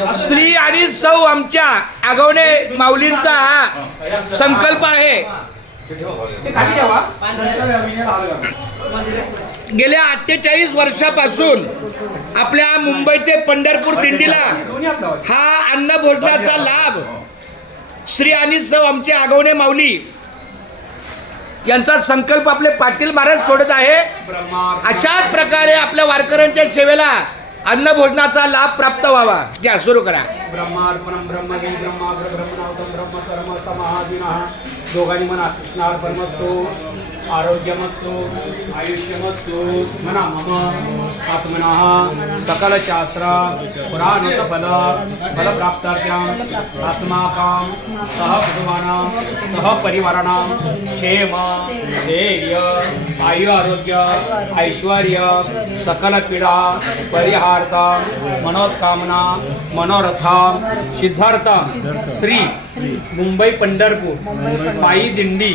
श्री आणि सौ आमच्या आगवणे माऊलींचा हा संकल्प आहे। गेल्या 48 वर्षापासून आपल्या मुंबई ते पंढरपूर दिंडीला हा अन्न भोजनाचा लाभ श्री आणि सौ आमचे आगवणे माऊली यांचा संकल्प आपले पाटील महाराज सोडत आहे। अशाच प्रकारे आपल्या वारकऱ्यांच्या सेवेला अन्न भोजनाचा लाभ प्राप्त व्हावा। घ्या सुरू करा। ब्रह्मार्पणम ब्रह्मवी ब्रह्माग्र ब्रह्मणावतम ब्रह्मकर्म समाधिनः दोघांनी मना कृष्णार्पणमस्तु आरोग्यमस्तु आयुष्यमस्तु मना मम आत्मनः सकलशास्त्र पुराणसफल फलप्राप्तार्थं अस्माकं सह कुटुंबानां सह परिवाराणां क्षेम धैर्य आयु आरोग्य ऐश्वर्य सकल पीडा परिहार्थं मनोकामना मनोरथं सिद्धार्थं श्री मुंबई पंढरपूर पायी दिंडी